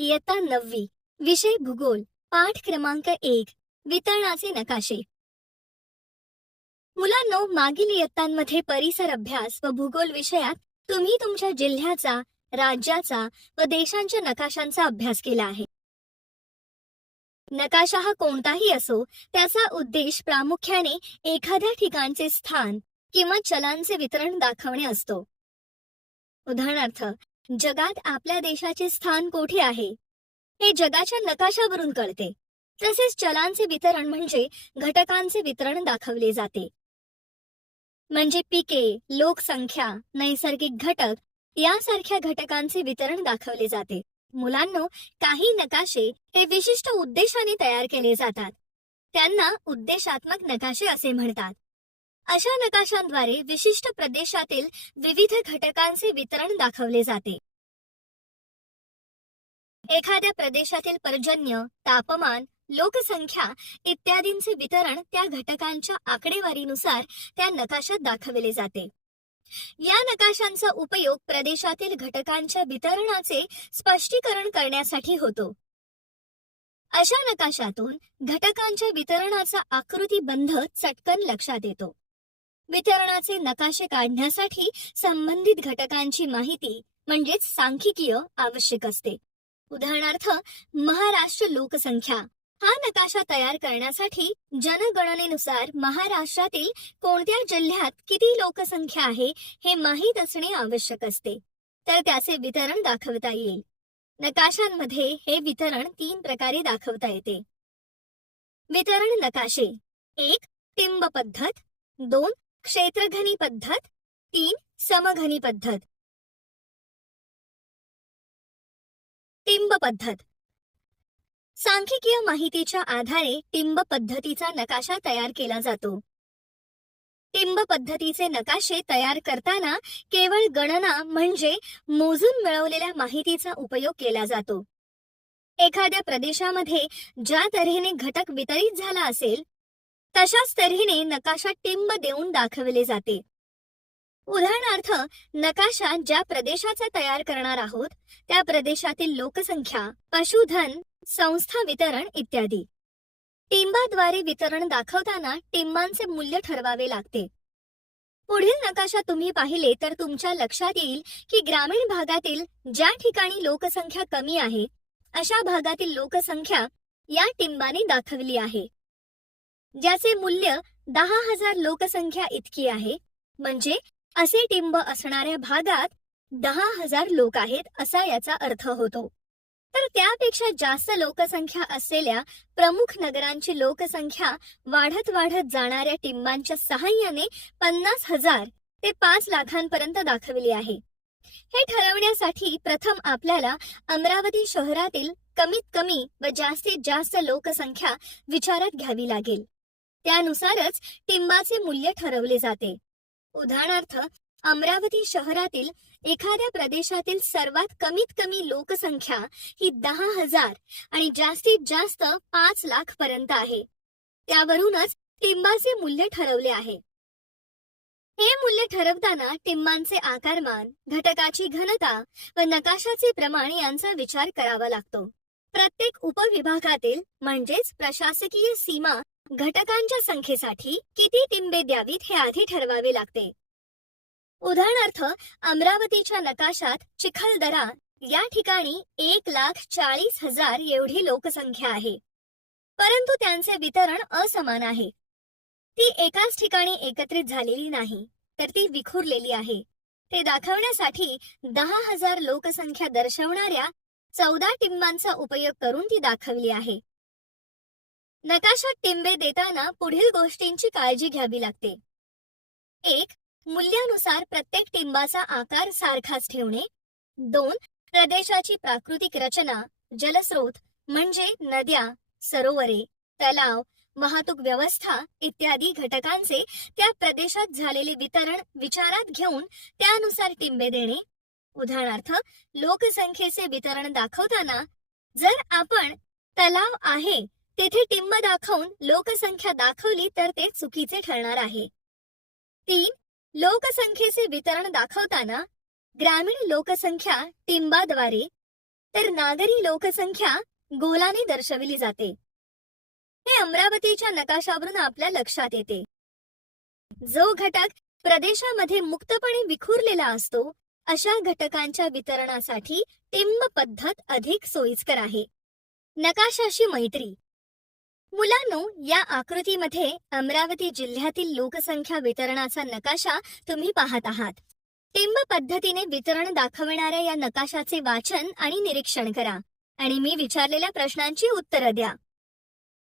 इयत्ता नववी विषय भूगोल पाठ क्रमांक एक वितरणाचे नकाशे. मुलांनो मागील इयत्तांमध्ये परिसर अभ्यास व भूगोल विषयात तुम्ही तुमच्या जिल्ह्याचा राज्याचा व देशांच्या नकाशांचा अभ्यास केला आहे. नकाशा हा कोणताही असो त्याचा उद्देश प्रामुख्याने एखाद्या ठिकाणचे स्थान किंवा चलांचे वितरण दाखवणे असतो. उदाहरणार्थ जगात आपल्या देशाचे स्थान कोठे आहे? हे जगाच्या नकाशावरून कळते. तसेच चलांचे वितरण म्हणजे घटकांचे वितरण दाखवले जाते. म्हणजे पिके लोकसंख्या नैसर्गिक घटक यासारख्या घटकांचे वितरण दाखवले जाते. मुलांनो काही नकाशे हे विशिष्ट उद्देशाने तयार केले जातात. त्यांना उद्देशात्मक नकाशे असे म्हणतात. अशा नकाशांद्वारे विशिष्ट प्रदेशातील विविध घटकांचे वितरण दाखवले जाते. एखाद्या प्रदेशातील पर्जन्य तापमान लोकसंख्या इत्यादींचे वितरण त्या घटकांच्या आकडेवारीनुसार त्या नकाशात दाखवले जाते. या नकाशांचा उपयोग प्रदेशातील घटकांच्या वितरणाचे स्पष्टीकरण करण्यासाठी होतो. अशा नकाशातून घटकांच्या वितरणाचा आकृतीबंध चटकन लक्षात येतो. वितरणाचे नकाशे काढण्यासाठी संबंधित घटकांची माहिती म्हणजेच सांख्यिकीय आवश्यक असते. उदाहरणार्थ महाराष्ट्र लोकसंख्या. हा नकाशा तयार करण्यासाठी जनगणनेनुसार महाराष्ट्रातील कोणत्या जिल्ह्यात किती लोकसंख्या आहे हे माहीत असणे आवश्यक असते. तर त्याचे वितरण दाखवता येईल. नकाशांमध्ये हे वितरण तीन प्रकारे दाखवता येते. वितरण नकाशे. एक टिंब पद्धत. दोन क्षेत्रघनी पद्धत तीन समघनी पद्धत टिंब पद्धत. सांख्यिकीय माहितीच्या आधारे टिंब पद्धतीचा नकाशा तयार केला जातो. टिंब पद्धतीचे नकाशे तयार करताना केवळ गणना म्हणजे मोजून मिळवलेल्या माहितीचा उपयोग केला जातो. एखाद्या प्रदेशामध्ये ज्या तऱ्हेने घटक वितरित झाला असेल तशाच तऱ्हेने नकाशा टिंब देऊन दाखवले जाते. उदाहरणार्थ नकाशा ज्या प्रदेशाचा तयार करणार आहोत त्या प्रदेशातील लोकसंख्या पशुधन संस्था वितरण इत्यादी. टिंबाद्वारे वितरण दाखवताना टिंबांचे मूल्य ठरवावे लागते. पुढील नकाशा तुम्ही पाहिले तर तुमच्या लक्षात येईल की ग्रामीण भागातील ज्या ठिकाणी लोकसंख्या कमी आहे अशा भागातील लोकसंख्या या टिंबाने दाखवली आहे. ज्याचे मूल्य दहा हजार लोकसंख्या इतकी आहे. म्हणजे असे टिंब असणाऱ्या भागात दहा हजार लोक आहेत असा याचा अर्थ होतो. तर त्यापेक्षा जास्त लोकसंख्या असलेल्या प्रमुख नगरांची लोकसंख्या वाढत वाढत जाणाऱ्या टिंबांच्या सहाय्याने पन्नास हजार ते पाच लाखांपर्यंत दाखविली आहे. हे ठरवण्यासाठी प्रथम आपल्याला अमरावती शहरातील कमीत कमी व जास्तीत जास्त लोकसंख्या विचारात घ्यावी लागेल. त्यानुसारच टिंबाचे मूल्य ठरवले जाते. उदाहरणार्थ अमरावती शहरातील एखाद्या प्रदेशातील सर्वात कमीत कमी लोकसंख्या ही दहा हजार आणि जास्तीत जास्त पाच लाख पर्यंत आहे. त्यावरूनच टिंबाचे मूल्य ठरवले आहे. हे मूल्य ठरवताना टिंबांचे आकारमान घटकाची घनता व नकाशाचे प्रमाण यांचा विचार करावा लागतो. प्रत्येक उपविभागातील म्हणजेच प्रशासकीय सीमा घटकांच्या संख्येसाठी किती टिंबे द्यावीत हे आधी ठरवावे लागते. उदाहरणार्थ अमरावतीच्या नकाशात चिखलदरा या ठिकाणी एक लाख चाळीस हजार एवढी लोकसंख्या आहे. परंतु त्यांचे वितरण असमान आहे. ती एकाच ठिकाणी एकत्रित झालेली नाही तर ती विखुरलेली आहे. ते दाखवण्यासाठी दहा हजार लोकसंख्या दर्शवणाऱ्या चौदा टिंबांचा उपयोग करून ती दाखवली आहे. नकाशात टिंबे देताना पुढील गोष्टींची काळजी घ्यावी लागते. एक मूल्यानुसार प्रत्येक टिंबाचा आकार सारखाच ठेवणे. दोन प्रदेशाची प्राकृतिक रचना जलस्रोत म्हणजे नद्या सरोवरे तलाव वाहतूक व्यवस्था इत्यादी घटकांचे त्या प्रदेशात झालेले वितरण विचारात घेऊन त्यानुसार टिंबे देणे. उदाहरणार्थ लोकसंख्येचे वितरण दाखवताना जर आपण तलाव आहे तेथे टिंब दाखवून लोकसंख्या दाखवली तर ते चुकीचे ठरणार आहे. तीन लोकसंख्येचे वितरण दाखवताना ग्रामीण लोकसंख्या टिंबाद्वारे तर नागरी लोकसंख्या गोलाने दर्शविली जाते. हे अमरावतीच्या नकाशावरून आपल्या लक्षात येते. जो घटक प्रदेशामध्ये मुक्तपणे विखुरलेला असतो अशा घटकांच्या वितरणासाठी टिंब पद्धत अधिक सोयीस्कर आहे. नकाशाशी मैत्री. मुलांनो या आकृतीमध्ये अमरावती जिल्ह्यातील लोकसंख्या वितरणाचा नकाशा तुम्ही पाहत आहात. टिंब पद्धतीने वितरण दाखविणाऱ्या या नकाशाचे वाचन आणि निरीक्षण करा आणि मी विचारलेल्या प्रश्नांची उत्तरं द्या.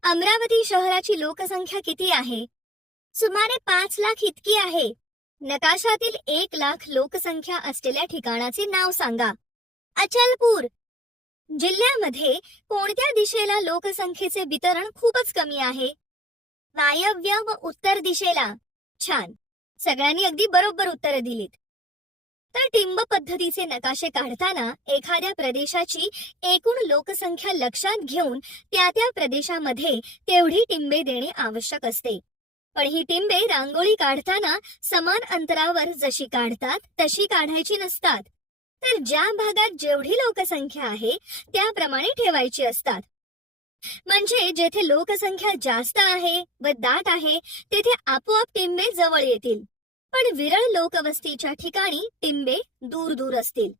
अमरावती शहराची लोकसंख्या किती आहे? सुमारे पाच लाख इतकी आहे. नकाशातील एक लाख लोकसंख्या असलेल्या ठिकाणाचे नाव सांगा. अचलपूर. जिल्ह्यामध्ये कोणत्या दिशेला लोकसंख्येचे वितरण खूपच कमी आहे? वायव्य व उत्तर दिशेला. छान. सगळ्यांनी अगदी बरोबर उत्तरं दिलीत. तर टिंब पद्धतीचे नकाशे काढताना एखाद्या प्रदेशाची एकूण लोकसंख्या लक्षात घेऊन त्या त्या प्रदेशामध्ये तेवढी टिंबे देणे आवश्यक असते. पण ही टिंबे रांगोळी काढताना समान अंतरावर जशी काढतात तशी काढायची नसतात. तर ज्या भागात जेवढी लोकसंख्या आहे त्याप्रमाणे ठेवायची असतात. म्हणजे जेथे लोकसंख्या जास्त आहे व दाट आहे तेथे आपोआप टिंबे जवळ येतील. पण विरळ लोकवस्तीच्या ठिकाणी टिंबे दूर दूर असतील.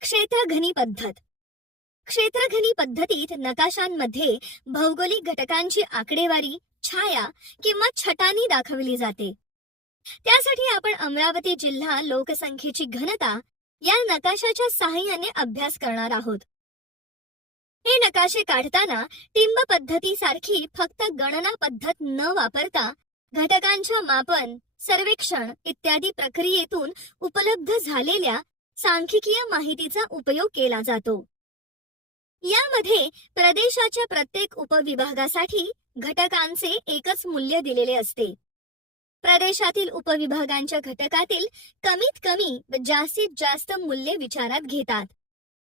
क्षेत्रघनी पद्धत. क्षेत्रघनी पद्धतीत नकाशांमध्ये भौगोलिक घटकांची आकडेवारी छाया किंवा छटानी दाखवली जाते. त्यासाठी आपण अमरावती जिल्हा लोकसंख्येची घनता या नकाशाच्या सहाय्याने अभ्यास करणार आहोत. हे नकाशे काढताना टिंब पद्धतीसारखी फक्त गणना पद्धत न वापरता घटकांच्या मापन सर्वेक्षण इत्यादी प्रक्रियेतून उपलब्ध झालेल्या सांख्यिकीय माहितीचा उपयोग केला जातो. यामध्ये प्रदेशाच्या प्रत्येक उपविभागासाठी घटकांचे एकच मूल्य दिलेले असते. प्रदेशातील उपविभागांच्या घटकातील कमीत कमी व जास्तीत जास्त मूल्य विचारात घेतात.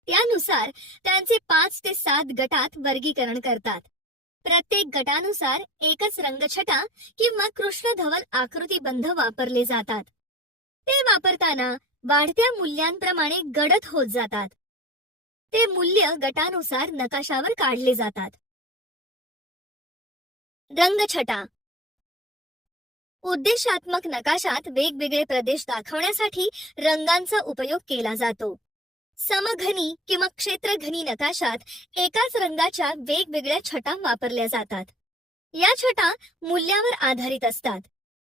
त्यानुसार त्यांचे पाच ते सात गटात वर्गीकरण करतात. प्रत्येक गटानुसार एकच रंगछटा किंवा कृष्णधवल आकृतीबंध वापरले जातात. ते वापरताना वाढत्या मूल्यांप्रमाणे गडद होत जातात. ते मूल्य गटानुसार नकाशावर काढले जातात. रंगछटा. उद्देशात्मक नकाशात वेगवेगळे प्रदेश दाखवण्यासाठी रंगांचा उपयोग केला जातो. समघनी किंवा क्षेत्रघनी नकाशात एकाच रंगाच्या वेगवेगळ्या छटा वापरल्या जातात. या छटा मूल्यावर आधारित असतात.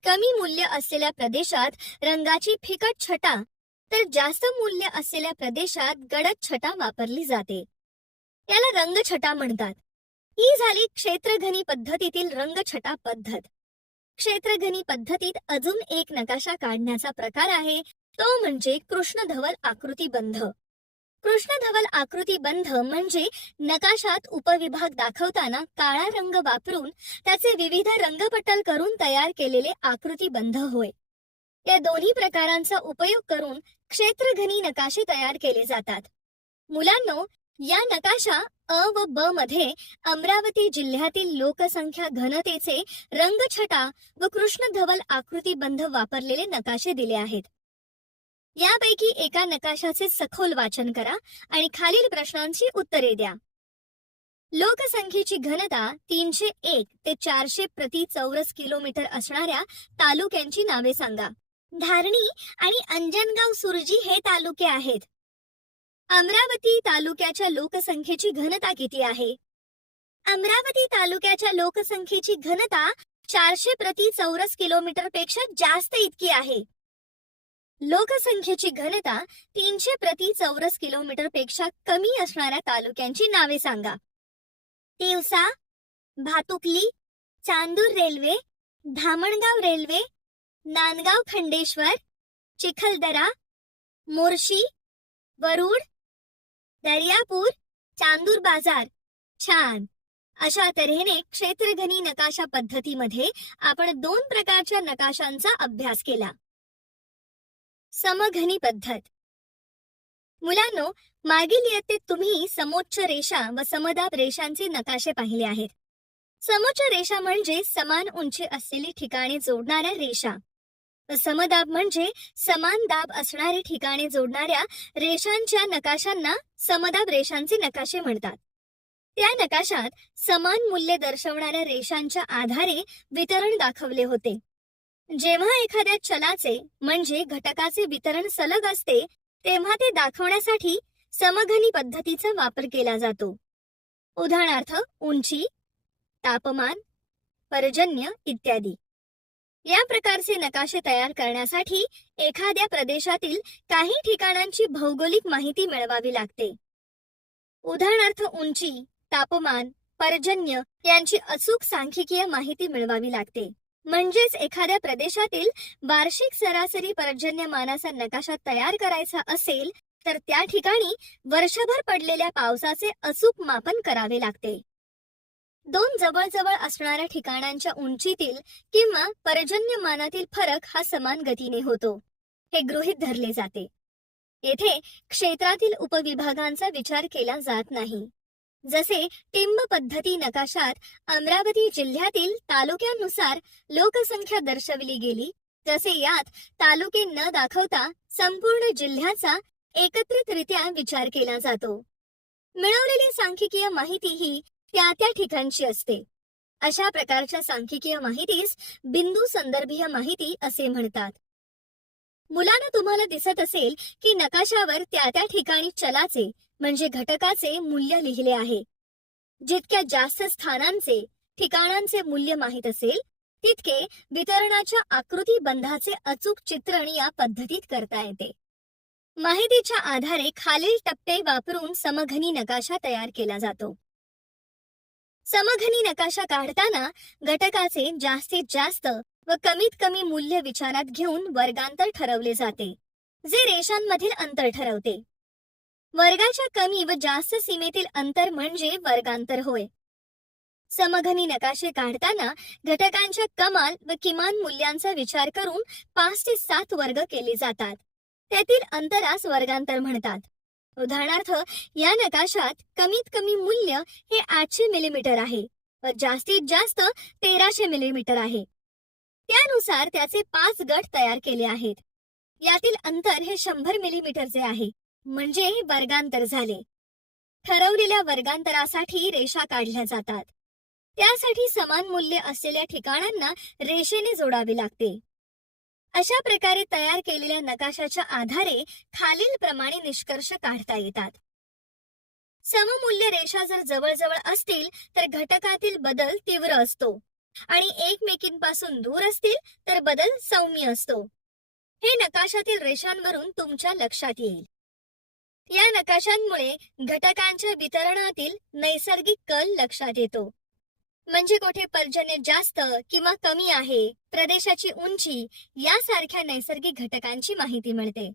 कमी मूल्य असलेल्या प्रदेशात रंगाची फिकट छटा तर जास्त मूल्य असलेल्या प्रदेशात गडद छटा वापरली जाते. याला रंगछटा म्हणतात. ही झाली क्षेत्रघनी पद्धतीतील रंगछटा पद्धत. क्षेत्रघनी पद्धतीत अजून एक नकाशा काढण्याचा प्रकार आहे तो म्हणजे कृष्णधवल आकृतीबंध कृष्णधवल आकृतीबंध म्हणजे नकाशात उपविभाग दाखवताना काळा रंग वापरून त्याचे विविध रंगपटल करून तयार केलेले आकृतीबंध होय. या दोन्ही प्रकारांचा उपयोग करून क्षेत्रघनी नकाशे तयार केले जातात. मुलांनो या नकाशा अ व ब मध्ये अमरावती जिल्ह्यातील लोकसंख्या घनतेचे रंगछटा व कृष्णधवल आकृतीबंध वापरलेले नकाशे दिले आहेत. यापैकी एका नकाशाचे सखोल वाचन करा आणि खालील प्रश्नांची उत्तरे द्या. लोकसंख्येची घनता तीनशे एक ते चारशे प्रति चौरस किलोमीटर असणाऱ्या तालुक्यांची नावे सांगा. धारणी आणि अंजनगाव सुरजी हे तालुके आहेत. अमरावती तालुक्याच्या लोकसंख्येची घनता किती आहे? अमरावती तालुक्याच्या लोकसंख्येची घनता चारशे प्रति चौरस किलोमीटरपेक्षा जास्त इतकी आहे. लोकसंख्येची घनता तीनशे प्रति चौरस किलोमीटरपेक्षा कमी असणाऱ्या तालुक्यांची नावे सांगा. Tiwasa Bhatkuli Chandur railway Dhamangaon railway Nandgaon Khandeshwar Chikhaldara Morshi Warud Daryapur Chandur Bazar. छान. अशा तऱ्हेने क्षेत्रघनी नकाशा पद्धतीमध्ये आपण दोन प्रकारच्या नकाशांचा अभ्यास केला. समघनी पद्धत. मुलांनो मागील इयत्तेत तुम्ही समोच्च रेषा व समदाब रेषांचे नकाशे पाहिले आहेत. समोच्च रेषा म्हणजे समान उंची असलेली ठिकाणे जोडणाऱ्या रेषा. समदाब म्हणजे समान दाब असणारी ठिकाणे जोडणाऱ्या रेषांच्या नकाशांना समदाब रेषांचे नकाशे म्हणतात. त्या नकाशात समान मूल्य दर्शवणाऱ्या रेषांच्या आधारे वितरण दाखवले होते. जेव्हा एखाद्या चलाचे म्हणजे घटकाचे वितरण सलग असते तेव्हा ते दाखवण्यासाठी समघनी पद्धतीचा वापर केला जातो. उदाहरणार्थ उंची तापमान पर्जन्य इत्यादी. या प्रकारचे नकाशे तयार करण्यासाठी एखाद्या प्रदेशातील काही ठिकाणांची भौगोलिक माहिती मिळवावी लागते. उदाहरणार्थ उंची तापमान पर्जन्य यांची अचूक सांख्यिकीय माहिती मिळवावी लागते. म्हणजेच एखाद्या प्रदेशातील वार्षिक सरासरी पर्जन्यमानाचा नकाशा तयार करायचा असेल तर त्या ठिकाणी वर्षभर पडलेल्या पावसाचे अचूक मापन करावे लागते. दोन जवळजवळ असणाऱ्या ठिकाणांच्या उंचीतील किंवा पर्जन्यमानातील फरक हा समान गतीने होतो. हे गृहीत धरले जाते. येथे क्षेत्रातील उपविभागांचा विचार केला जात नाही. जसे टिंब पद्धती नकाशात अमरावती जिल्ह्यातील तालुक्यांनुसार लोकसंख्या दर्शवली गेली तसे यात तालुके न दाखवता संपूर्ण जिल्ह्याचा एकत्रितरित्या विचार केला जातो. मिळवलेली सांख्यिकीय माहिती ही त्या त्या ठिकाणची असते. अशा प्रकारच्या सांख्यिकीय माहितीस बिंदू संदर्भीय माहिती असे म्हणतात. मुलांना तुम्हाला दिसत असेल की नकाशावर त्या त्या ठिकाणी चलाचे म्हणजे घटकाचे मूल्य लिहिले आहे. जितक्या जास्त स्थानांचे ठिकाणांचे मूल्य माहीत असेल तितके वितरणाच्या आकृती बंधाचे अचूक चित्रण या पद्धतीत करता येते. माहितीच्या आधारे खालील टप्पे वापरून समघनी नकाशा तयार केला जातो. समघनी नकाशा काढताना घटकाचे जास्तीत जास्त व कमीत कमी मूल्य विचारात घेऊन वर्गांतर ठरवले जाते जे रेषांमधील अंतर ठरवते. वर्गाच्या कमी व जास्त सीमेतील अंतर म्हणजे वर्गांतर होय. समघनी नकाशे काढताना घटकांच्या कमाल व किमान मूल्यांचा विचार करून पाच ते सात वर्ग केले जातात. त्यातील अंतरास वर्गांतर म्हणतात. उदाहरणार्थ या नकाशात कमीत कमी मूल्य हे आठशे मिलीमीटर आहे व जास्तीत जास्त तेराशे मिलीमीटर आहे. त्यानुसार त्याचे पाच गट तयार केले आहेत. यातील अंतर हे शंभर मिलीमीटरचे आहे म्हणजे वर्गांतर झाले. ठरवलेल्या वर्गांतरासाठी रेषा काढल्या जातात. त्यासाठी समान मूल्य असलेल्या ठिकाणांना रेषेने जोडावे लागते. अशा प्रकारे तयार केलेल्या नकाशाच्या आधारे खालील प्रमाणे निष्कर्ष काढता येतात. सममूल्य रेषा जर जवळजवळ असतील तर घटकातील बदल तीव्र असतो आणि एकमेकींपासून दूर असतील तर बदल सौम्य असतो. हे नकाशातील रेषांवरून तुमच्या लक्षात येईल. या नकाशांमुळे घटकांच्या वितरणातील नैसर्गिक कल लक्षात येतो. म्हणजे कुठे पर्जन्य जास्त किंवा कमी आहे प्रदेशाची उंची यासारख्या नैसर्गिक घटकांची माहिती मिळते.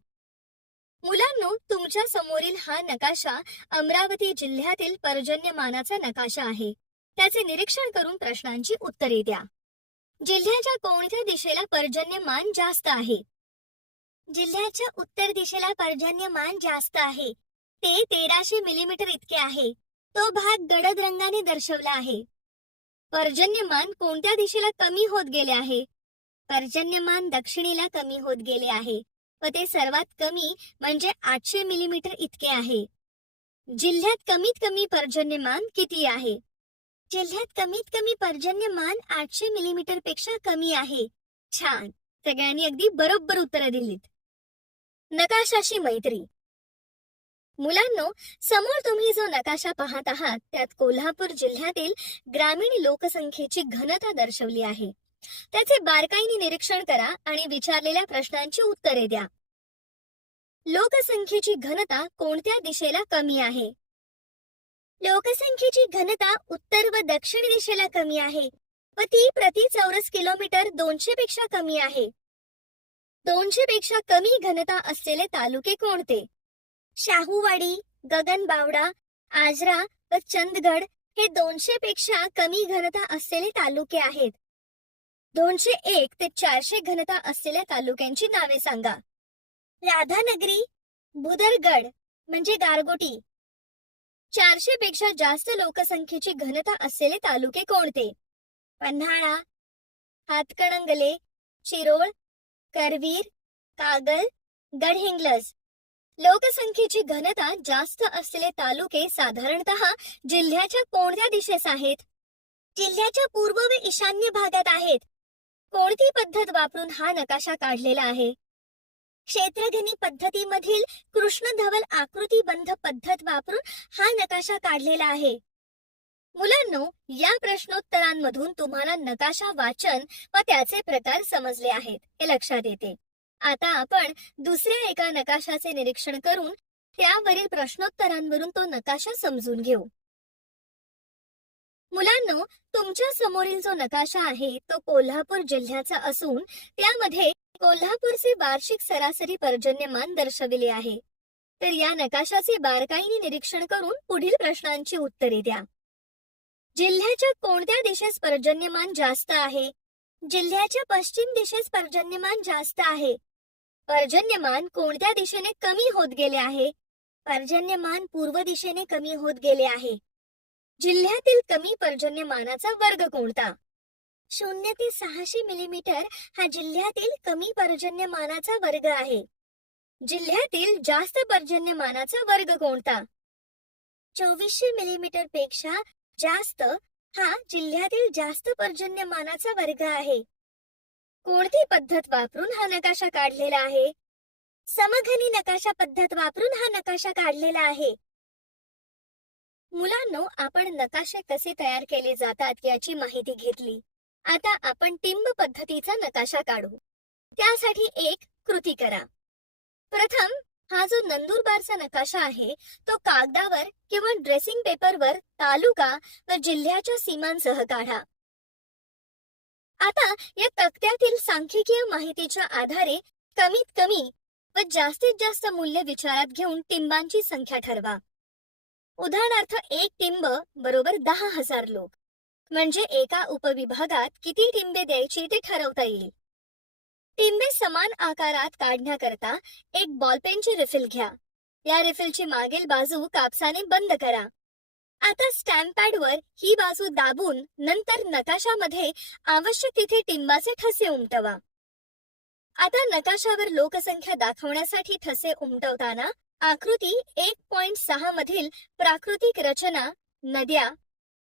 मुलांनो तुमच्या समोरील हा नकाशा अमरावती जिल्ह्यातील पर्जन्यमानाचा नकाशा आहे. त्याचे निरीक्षण करून प्रश्नांची उत्तरे द्या. जिल्ह्याच्या कोणत्या दिशेला पर्जन्यमान जास्त आहे? जिल्ह्याच्या उत्तर दिशेला पर्जन्यमान जास्त आहे. ते तेराशे मिलीमीटर इतके आहे. तो भाग गडद रंगाने दर्शवला आहे. पर्जन्यमान कोणत्या दिशेला कमी होत गेले आहे? पर्जन्यमान दक्षिणेला कमी होत गेले आहे. व ते सर्वात कमी म्हणजे आठशे मिलीमीटर इतके आहे. जिल्ह्यात कमीत कमी पर्जन्यमान किती आहे? जिल्ह्यात कमीत कमी पर्जन्यमान आठशे मिलीमीटरपेक्षा कमी आहे. छान. सगळ्यांनी अगदी बरोबर उत्तरं दिलीत. नकाशाशी मैत्री. मुलांनो समोर तुम्ही जो नकाशा पाहत आहात त्यात कोल्हापूर जिल्ह्यातील ग्रामीण लोकसंख्येची घनता दर्शवली आहे. त्याचे बारकाईने निरीक्षण करा आणि विचारलेल्या प्रश्नांची उत्तरे द्या. लोकसंख्येची घनता कोणत्या दिशेला कमी आहे? लोकसंख्येची घनता उत्तर व दक्षिण दिशेला कमी आहे व ती प्रति चौरस किलोमीटर दोनशे पेक्षा कमी आहे. दोनशे पेक्षा कमी घनता असलेले तालुके कोणते? शाहूवाडी गगनबावडा आजरा व चंदगड हे दोनशे पेक्षा कमी घनता असलेले तालुके आहेत. दोनशे एक ते चारशे घनता असलेल्या तालुक्यांची नावे सांगा. राधानगरी भुदरगड म्हणजे गारगोटी. चारशे पेक्षा जास्त लोकसंख्येची घनता असलेले तालुके कोणते? पन्हाळा हातकणंगले शिरोळ करवीर कागल गडहिंग्लज. लोकसंख्येची घनता जास्त असलेले तालुके साधारणतः जिल्ह्याच्या कोणत्या दिशेस आहेत? जिल्ह्याच्या पूर्व व ईशान्य भागात आहेत. कोणती पद्धत वापरून हा नकाशा काढलेला आहे? क्षेत्रघनी पद्धतीमधील कृष्णधवल आकृतीबंध पद्धत वापरून हा नकाशा काढलेला आहे. मुलांनो या प्रश्नोत्तरांमधून तुम्हाला नकाशा वाचन व त्याचे प्रकार समजले आहेत हे लक्षात येते. आता आपण दुसऱ्या एका नकाशाचे निरीक्षण करून त्यावरील प्रश्नोत्तरांवरून तो नकाशा समजून घेऊ. मुलांनो तुमच्या समोरील जो नकाशा आहे तो कोल्हापूर जिल्ह्याचा असून त्यामध्ये कोल्हापूरचे वार्षिक सरासरी पर्जन्यमान दर्शविले आहे. तर या नकाशाचे बारकाईने निरीक्षण करून पुढील प्रश्नांची उत्तरे द्या. जिल्ह्याच्या कोणत्या दिशेस पर्जन्यमान जास्त आहे? जिल्ह्याच्या पश्चिम दिशेस पर्जन्यमान जास्त आहे. पर्जन्यमान कोणत्या दिशेने कमी होत गेले आहे? पर्जन्यमान पूर्व दिशेने कमी होत गेले आहे. जिल्ह्यातील कमी पर्जन्यमानाचा वर्ग कोणता? शून्य ते सहाशे मिलीमीटर हा जिल्ह्यातील कमी पर्जन्यमानाचा वर्ग आहे. जिल्ह्यातील जास्त पर्जन्यमानाचा वर्ग कोणता? चोवीसशे मिलीमीटरपेक्षा जास्त हा जिल्ह्यातील जास्त पर्जन्यमानाचा वर्ग आहे. कोणती पद्धत वापरून हा नकाशा काढलेला आहे? समघनी नकाशा पद्धत वापरून हा नकाशा काढलेला आहे. मुलांनो आपण नकाशे कसे तयार केले जातात याची माहिती घेतली. आता आपण टिंब पद्धतीचा नकाशा काढू. त्यासाठी एक कृती करा. प्रथम हा जो नंदुरबारचा नकाशा आहे तो कागदावर किंवा ड्रेसिंग पेपरवर तालुका व जिल्ह्याच्या सीमांसह काढा. आता या तक्त्यातील सांख्यिकीय माहितीच्या आधारे कमीत कमी व जास्तीत जास्त मूल्य विचारात घेऊन टिंबांची संख्या ठरवा. उदाहरणार्थ एक टिंब बरोबर दहा हजार लोक. म्हणजे एका उपविभागात किती टिंबे द्यायची ते ठरवता येईल. टिंबे समान आकारात काढण्याकरता एक बॉलपेनची रिफिल घ्या. या रिफिलची मागील बाजू कापसाने बंद करा. आता स्टॅम्प पॅडवर ही बाजू दाबून नंतर नकाशामध्ये आवश्यक तिथे टिंबाचे ठसे उमटवा. आता नकाशावर लोकसंख्या दाखवण्यासाठी ठसे उमटवताना आकृती एक पॉइंट सहा मधील प्राकृतिक रचना नद्या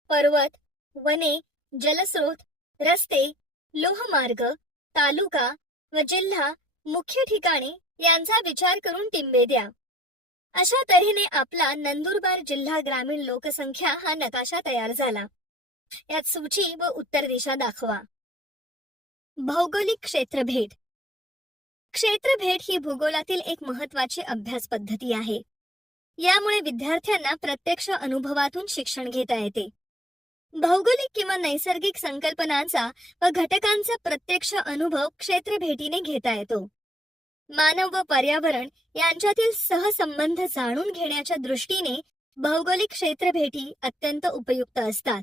पर्वत वने जलस्रोत रस्ते लोहमार्ग तालुका व जिल्हा मुख्य ठिकाणे यांचा विचार करून टिंबे द्या. अशा तऱ्हेने आपला नंदुरबार जिल्हा ग्रामीण लोकसंख्या हा नकाशा तयार झाला. यात सूची व उत्तर दिशा दाखवा. भौगोलिक क्षेत्रभेद. क्षेत्रभेद ही भूगोलातील एक महत्वाची अभ्यास पद्धती आहे. यामुळे विद्यार्थ्यांना प्रत्यक्ष अनुभवातून शिक्षण घेता येते. भौगोलिक किंवा नैसर्गिक संकल्पनांचा व घटकांचा प्रत्यक्ष अनुभव क्षेत्रभेटीने घेता येतो. मानव व पर्यावरण यांच्यातील सहसंबंध जाणून घेण्याच्या दृष्टीने भौगोलिक क्षेत्रभेटी अत्यंत उपयुक्त असतात.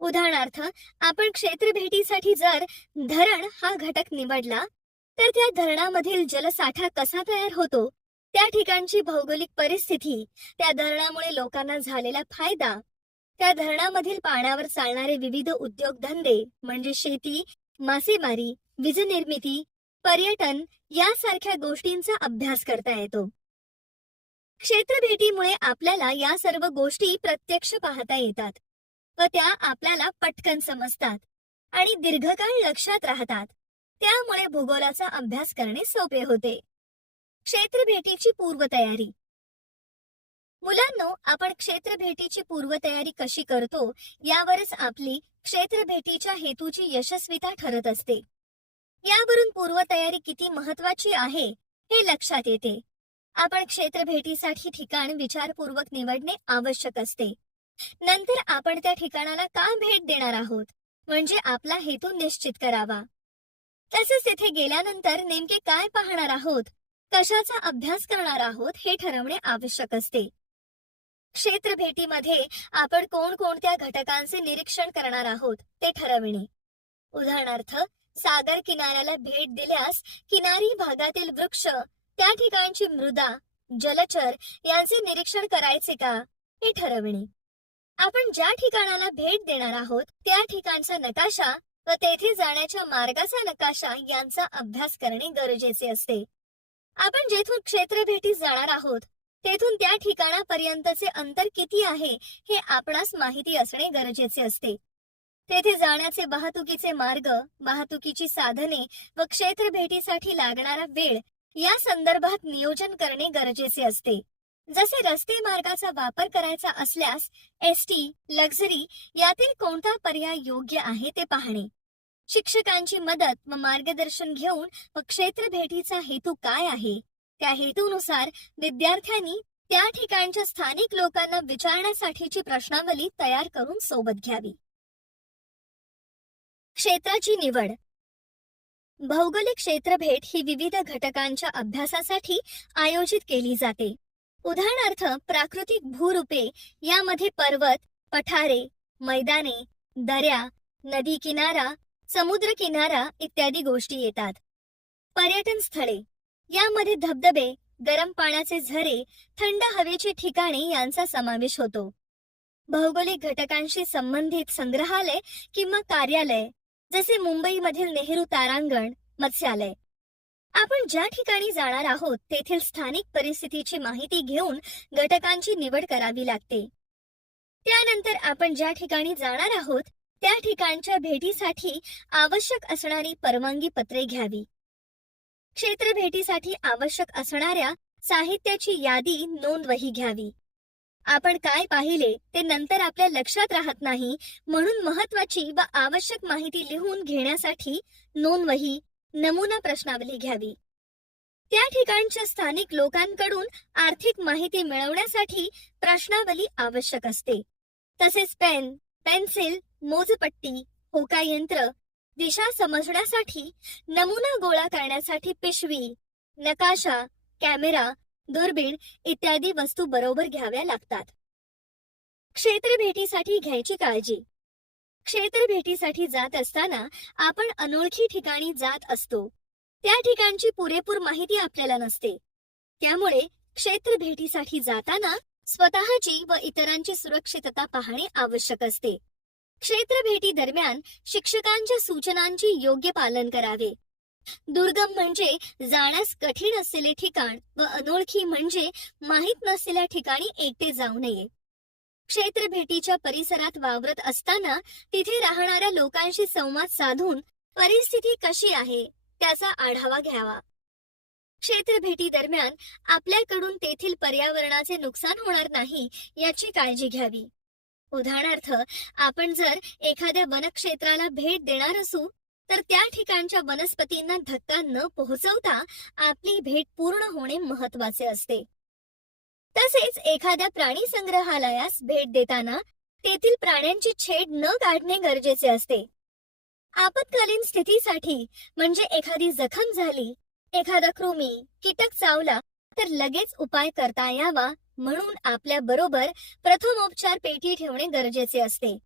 उदाहरणार्थ आपण क्षेत्रभेटीसाठी जर धरण हा घटक निवडला तर त्या धरणामधील जलसाठा कसा तयार होतो? त्या ठिकाणची भौगोलिक परिस्थिती त्या धरणामुळे लोकांना झालेला फायदा त्या धरणामधील पाण्यावर चालणारे विविध उद्योगधंदे म्हणजे शेती मासेमारी वीज निर्मिती पर्यटन यासारख्या गोष्टींचा अभ्यास करता येतो. क्षेत्रभेटीमुळे आपल्याला या सर्व गोष्टी प्रत्यक्ष पाहता येतात व त्या आपल्याला पटकन समजतात आणि दीर्घकाळ लक्षात राहतात. त्यामुळे भूगोलाचा अभ्यास करणे सोपे होते. क्षेत्रभेटीची पूर्वतयारी. मुलांनो आपण क्षेत्रभेटीची पूर्वतयारी कशी करतो यावरच आपली क्षेत्रभेटीच्या हेतूची यशस्वीता ठरत असते. यावरून पूर्वतयारी किती महत्वाची आहे हे लक्षात येते. आपण क्षेत्र भेटीसाठी ठिकाण विचारपूर्वक निवडणे आवश्यक असते. नंतर आपण त्या ठिकाणाला का भेट देणार आहोत म्हणजे आपला हेतू निश्चित करावा. तसेच तिथे गेल्यानंतर नेमके काय पाहणार आहोत कशाचा अभ्यास करणार आहोत हे ठरवणे आवश्यक असते. क्षेत्र भेटीमध्ये आपण कोणकोणत्या घटकांचे निरीक्षण करणार आहोत ते ठरविणे. उदाहरणार्थ सागर किनाऱ्याला भेट दिल्यास किनारी भागातील वृक्ष त्या ठिकाणची मृदा जलचर यांचे निरीक्षण करायचे का? हे ठरविणे. आपण ज्या ठिकाणाला भेट देणार आहोत त्या ठिकाणचा नकाशा व तेथे जाण्याच्या मार्गाचा नकाशा यांचा अभ्यास करणे गरजेचे असते. आपण जेथून क्षेत्र भेटीस जाणार आहोत तेथून त्या ठिकाणापर्यंतचे अंतर किती आहे हे आपणास माहिती असणे गरजेचे असते. तेथे जाण्याचे वाहतुकीचे मार्ग वाहतुकीची साधने व क्षेत्र भेटीसाठी लागणारा वेळ या संदर्भात नियोजन करणे गरजेचे असते. जसे रस्ते मार्गाचा वापर करायचा असल्यास एसटी लक्झरी यातील कोणता पर्याय योग्य आहे ते पाहणे. शिक्षकांची मदत व मार्गदर्शन घेऊन व क्षेत्र भेटीचा हेतू काय आहे? त्या हेतूनुसार विद्यार्थ्यांनी त्या ठिकाणच्या स्थानिक लोकांना विचारण्यासाठीची प्रश्नावली तयार करून सोबत घ्यावी. क्षेत्राची निवड. भौगोलिक क्षेत्रभेट ही विविध घटकांच्या अभ्यासासाठी आयोजित केली जाते. उदाहरणार्थ प्राकृतिक भूरूपे यामध्ये पर्वत पठारे मैदाने दऱ्या नदी किनारा समुद्र किनारा इत्यादी गोष्टी येतात. पर्यटन स्थळे. यामध्ये धबधबे गरम पाण्याचे झरे थंड हवेची ठिकाणे यांचा समावेश होतो. भौगोलिक घटकांशी संबंधित संग्रहालय किंवा कार्यालय जसे मुंबईमधील नेहरू तारांगण मत्स्यालय. आपण ज्या ठिकाणी जाणार आहोत तेथील स्थानिक परिस्थितीची माहिती घेऊन घटकांची निवड करावी लागते. त्यानंतर आपण ज्या ठिकाणी जाणार आहोत त्या ठिकाणच्या भेटीसाठी आवश्यक असणारी परवानगी पत्रे घ्यावी. क्षेत्र भेटीसाठी आवश्यक असणाऱ्या साहित्याची यादी नोंदवही घ्यावी. आपण काय पाहिले ते नंतर आपल्या लक्षात राहत नाही. म्हणून महत्वाची व आवश्यक माहिती लिहून घेण्यासाठी नोंदवही नमुना प्रश्नावली घ्यावी. त्या ठिकाणच्या स्थानिक लोकांकडून आर्थिक माहिती मिळवण्यासाठी प्रश्नावली आवश्यक असते. तसेच पेन पेन्सिल मोजपट्टी होका यंत्र दिशा समजण्यासाठी नमुना गोळा करण्यासाठी पिशवी नकाशा कॅमेरा दुर्बीण इत्यादी वस्तू बरोबर घ्याव्या लागतात. क्षेत्र भेटीसाठी घ्यायची काळजी. क्षेत्र भेटीसाठी जात असताना आपण अनोळखी ठिकाणी जात असतो. त्या ठिकाणची पुरेपूर माहिती आपल्याला नसते. त्यामुळे क्षेत्र भेटीसाठी जाताना स्वतःची व इतरांची सुरक्षितता पाहणे आवश्यक असते. क्षेत्र भेटी दरम्यान शिक्षकांच्या सूचनांची योग्य पालन करावे. दुर्गम म्हणजे जाण्यास कठीण असलेले ठिकाण व अनोळखी म्हणजे माहीत नसलेल्या ठिकाणी एकटे जाऊ नये. क्षेत्र भेटीच्या परिसरात वावरत असताना तिथे राहणाऱ्या लोकांशी संवाद साधून परिस्थिती कशी आहे त्याचा आढावा घ्यावा. क्षेत्र भेटी दरम्यान आपल्याकडून तेथील पर्यावरणाचे नुकसान होणार नाही याची काळजी घ्यावी. उदाहरणार्थ आपण जर एखाद्या वनक्षेत्राला भेट देणार असू तर त्या ठिकाणच्या वनस्पतींना धक्का न पोहोचवता आपली भेट पूर्ण होणे महत्त्वाचे असते. तसेच एखाद्या प्राणी संग्रहालयास भेट देताना तेथील प्राण्यांची छेड न काढणे गरजेचे असते. आपत्कालीन स्थितीसाठी म्हणजे एखादी जखम झाली एखादा कृमी कीटक चावला तर लगेच उपाय करता यावा म्हणून आपल्या बरोबर प्रथमोपचार पेटी ठेवणे गरजेचे असते.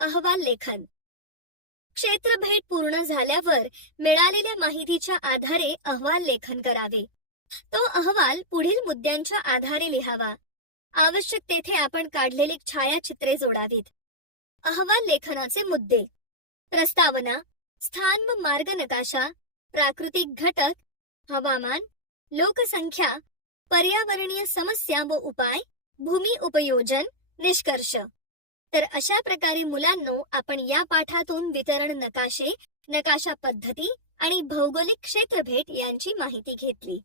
अहवाल लेखन क्षेत्र भेट पूर्ण झाल्यावर मिळालेल्या माहितीच्या आधारे अहवाल लेखन करावे. तो अहवाल पुढील मुद्द्यांच्या आधारे लिहावा. आवश्यक तेथे आपण काढलेली छायाचित्रे जोडावीत. अहवाल लेखनाचे मुद्दे. प्रस्तावना स्थान व मार्ग नकाशा प्राकृतिक घटक हवामान लोकसंख्या पर्यावरणीय समस्या व उपाय भूमी उपयोजन निष्कर्ष. तर अशा प्रकारे मुलांनो आपण या पाठातून वितरण नकाशे नकाशा पद्धती आणि भौगोलिक क्षेत्रभेट यांची माहिती घेतली.